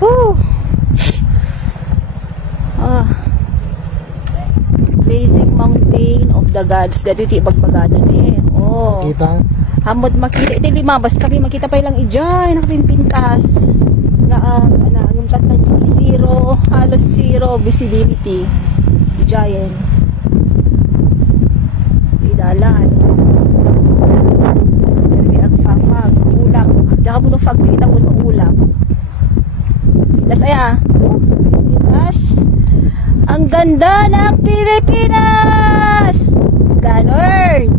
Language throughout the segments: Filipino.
Woo! Blazing Mountain of the Gods. Dito iti bagbagadan eh. Oh. Kita? Hamod makita. Iti limabas kami. Makita pa ilang ijay. Nakapimpintas. Ngumtat na zero. Halos zero visibility. Ijayan. Idalan. Pero may agpapag. Ulak. Diyan ka mo nung fag. Kita mo nung ulak. Las aya. Las. Ang ganda ng Pilipinas! Ganon!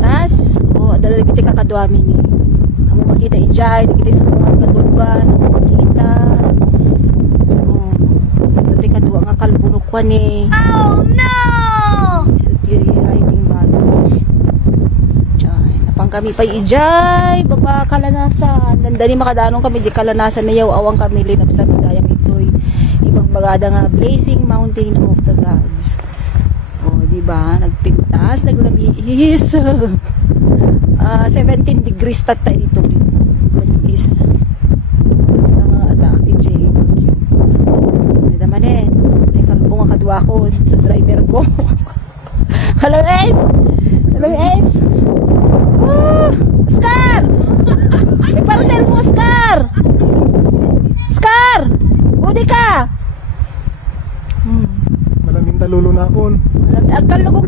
Tas, dalag iti kakadwami ni. Amo makita ijay, kita sa mga kalugan, amo makita. Dati kadwa nga kalburukwan ni. Oh no! Isa tiri riding bad. Ijay, napang kami pa ijay, baba kalanasan. Nandani makadanong kami di kalanasan na yaw awang kami linapsan dayam itoy. Ibagbagada nga Blazing Mountain of the Gods. Di ba? Nagpintas, naglabis. 17 degrees tata dito. Is. Basta nga atak DJ. Hindi naman eh. May kalbo nga kadwa ko sa driver ko. Hello guys! Hello guys! Scar! May parcel mo, Scar! Scar! Udi ka! Malaming talulo na ako. Agkalo ko